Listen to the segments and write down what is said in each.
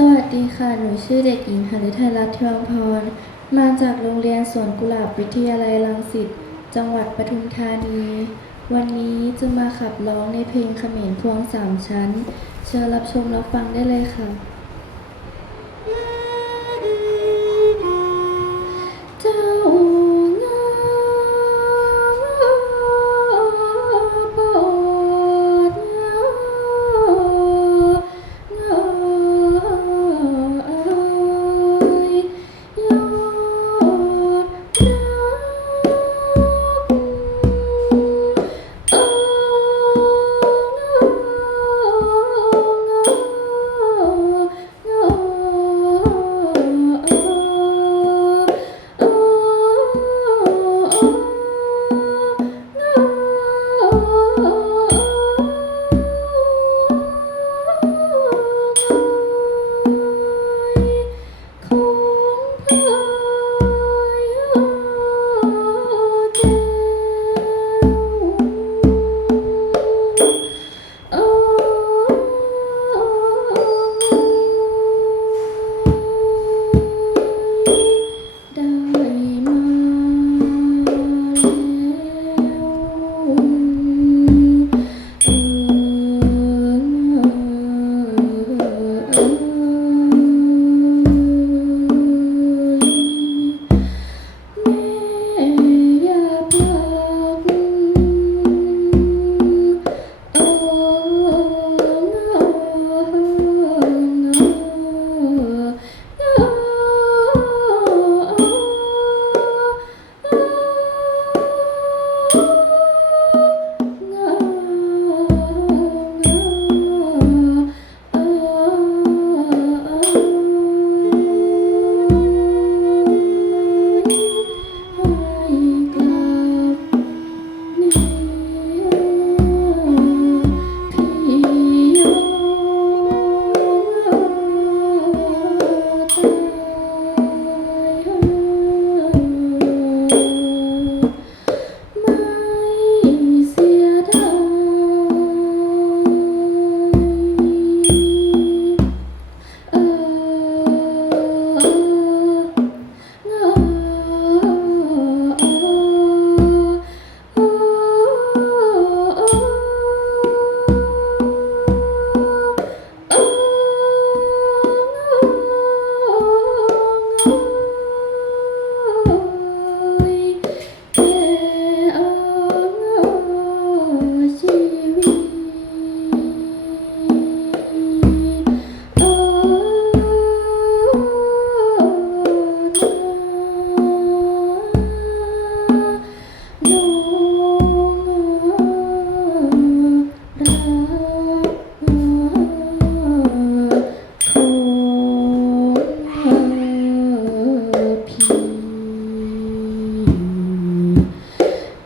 สวัสดีค่ะ หนูชื่อเด็กหญิงหฤทัยรัตน์ทวงพร มาจากโรงเรียนสวนกุหลาบวิทยาลัยรังสิต จังหวัดปทุมธานี วันนี้จะมาขับร้องในเพลงเขมรพวงสามชั้น เชิญรับชมรับฟังได้เลยค่ะ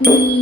நீ